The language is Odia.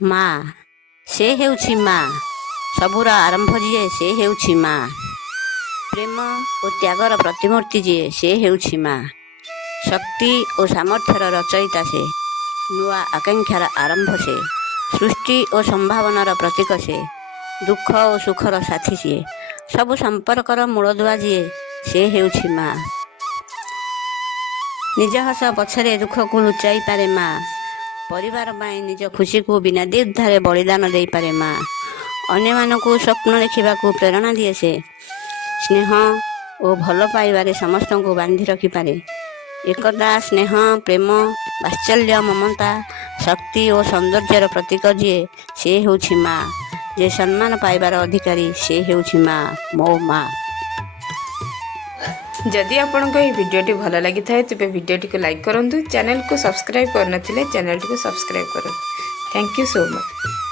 ମା ସେ ହେଉଛି ମା, ସବୁର ଆରମ୍ଭ ଯିଏ ସେ ହେଉଛି ମା, ପ୍ରେମ ଓ ତ୍ୟାଗର ପ୍ରତିମୂର୍ତ୍ତି ଯିଏ ସେ ହେଉଛି ମା, ଶକ୍ତି ଓ ସାମର୍ଥ୍ୟର ରଚୟିତା ସେ, ନୂଆ ଆକାଂକ୍ଷାର ଆରମ୍ଭ ସେ, ସୃଷ୍ଟି ଓ ସମ୍ଭାବନାର ପ୍ରତୀକ ସେ, ଦୁଃଖ ଓ ସୁଖର ସାଥୀ ସିଏ, ସବୁ ସମ୍ପର୍କର ମୂଳଦୁଆ ଯିଏ ସେ ହେଉଛି ମା। ନିଜ ହସ ପଛରେ ଦୁଃଖକୁ ଲୁଚାଇ ପାରେ ମା, ପରିବାର ପାଇଁ ନିଜ ଖୁସିକୁ ବିନା ଦ୍ୱିଧାରେ ବଳିଦାନ ଦେଇପାରେ ମା, ଅନ୍ୟମାନଙ୍କୁ ସ୍ୱପ୍ନ ଦେଖିବାକୁ ପ୍ରେରଣା ଦିଏ ସେ, ସ୍ନେହ ଓ ଭଲ ପାଇବାରେ ସମସ୍ତଙ୍କୁ ବାନ୍ଧି ରଖିପାରେ, ଏକତା ସ୍ନେହ ପ୍ରେମ ବାତ୍ସଲ୍ୟ ମମତା ଶକ୍ତି ଓ ସୌନ୍ଦର୍ଯ୍ୟର ପ୍ରତୀକ ଯିଏ ସେ ହେଉଛି ମା, ଯେ ସମ୍ମାନ ପାଇବାର ଅଧିକାରୀ ସେ ହେଉଛି ମା, ମୋ ମା। जदि आपंक ये भिडियोटी भल लगी थाए तेज भिडियोटी को लाइक करूँ, चैनल को सब्सक्राइब करनथिले चैनल को सब्सक्राइब करूँ। Thank you so much.